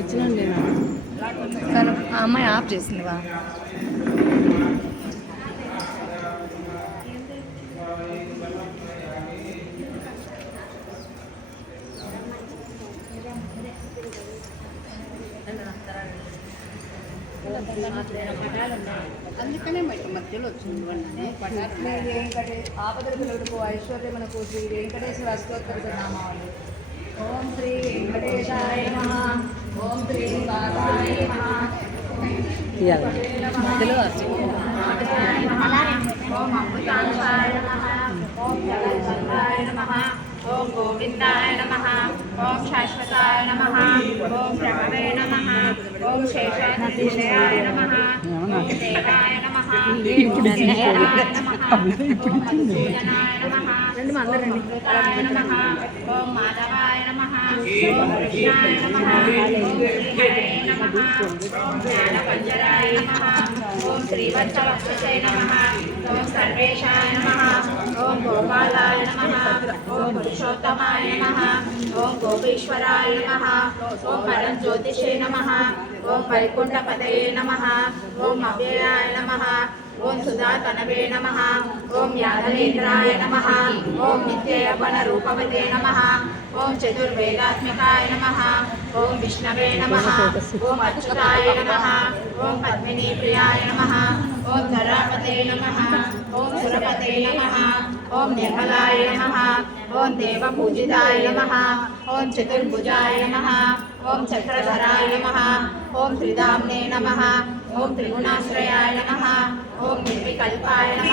వచ్చినండి కానీ ఆ అమ్మాయి ఆఫ్ చేసిందివా? అందుకనే మధ్యలో వచ్చింది ఆపదల పిల్లలకు ఐశ్వర్యమునకు శ్రీ వెంకటేశ్వర అష్టోత్తర నామాలు. ఓం శ్రీ వెంకటేశాయ నమః. ఓం శ్రీ నివాసాయ నమః. మధ్యలో ఓం అమృతాంశాయ నమః. ఓం జగద్వందాయ నమః. ఓం గోవిందాయ నమః. ఓం శాశ్వతాయ నమః. ఓం ప్రణవే నమః. ఓం శేషాద్రినిలయాయ నమః. ఓం దేవాయ నమః. ఓం అమృతాయ నమః. ఓం అమృతాయ నమః. ఓం మాధవాయ నమః. ఓం కృష్ణాయ నమః. ఓం శ్రీహరే నమః. ఓం జ్ఞానపంజరాయ నమః. ఓం శ్రీవత్సవక్షసే నమః. ఓం సర్వేశాయ నమః. ఓం గోపాలాయ నమః. ఓం పురుషోత్తమాయ నమః. ఓం గోపీశ్వరాయ నమః. ఓం పరంజ్యోతిషే నమః. ఓం వైకుంఠపతయే నమః. ఓం అవ్యయాయ నమః. ఓం సుధాతనవే నమః. ఓం యాదవేంద్రాయ నమః. ఓం నిత్యయవన రూపవతే నమః. ఓం చతుర్వేదాత్మికాయ నమః. ఓం విష్ణవే నమః. ఓం అచ్యుతాయ నమః. ఓం పద్మినీ ప్రియాయ నమః. ఓం ధరాపతే నమః. ఓం సురపతే నమః. ఓం నిర్మలాయ నమః. ఓం దేవపూజితాయ నమః. ఓం చతుర్భుజాయ నమః. ఓం చక్రధరాయ నమః. ఓం త్రిదామ్నే నమః. ఓం త్రిగుణాశ్రయాయ నమః. ఓం నిర్వికల్పాయ నమః.